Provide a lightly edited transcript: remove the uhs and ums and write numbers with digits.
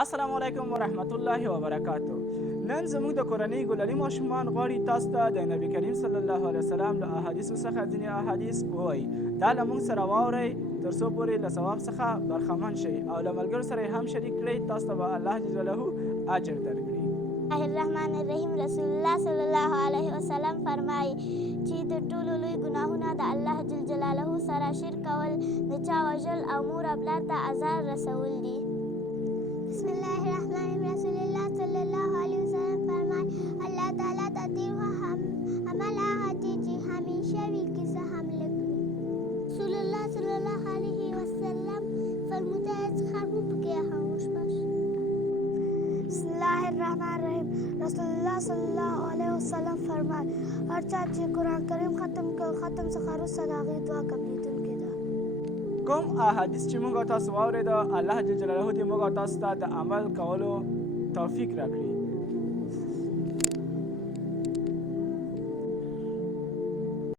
السلام علیکم ورحمت الله وبرکاتو. نن زموږ د کورنۍ ګلالي ماشومان غواړي تاسو ته د نبي کریم صلی الله علیه وسلم له احادیثو څخه ځینې احادیث ووایي. دا له موږ سره واورئ تر څو پورې له ثواب څخه برخمن شئ او له ملګرو سره یې هم شریک کړئ. تاسو ته به الله جل جلاله اجر درکړي. الرحمن الرحیم. رسول الله صلی الله علیه وسلم فرمایي چې د ټولو لوی ګناهونه د الله جل جلاله سره شرک کول، د چا وژل او مور او پلار ته ازار رسول دي. بسم الله الرحمن الرحیم. رسول الله صلی الله علیه وسلم فرمایي الله تعالی ته تیر عمل هغه دی چې همیشه وي کیسه هم لږ وي. رسول الله صلی الله علیه وسلم فرموده هیڅ خر مو پکې خاموش باش. بسم الله الرحمن الرحیم. رسول الله صلی الله علیه وسلم فرمایي هر چا چې قرآن کریم ختم کړ ختم څخه وروسته د هغې دعا قبلېدونکې ده. کوم احادیث چې موږ تاسو واورېده، الله جل جلاله دې موږ تاسو ته د عمل کولو توفیق راکړي.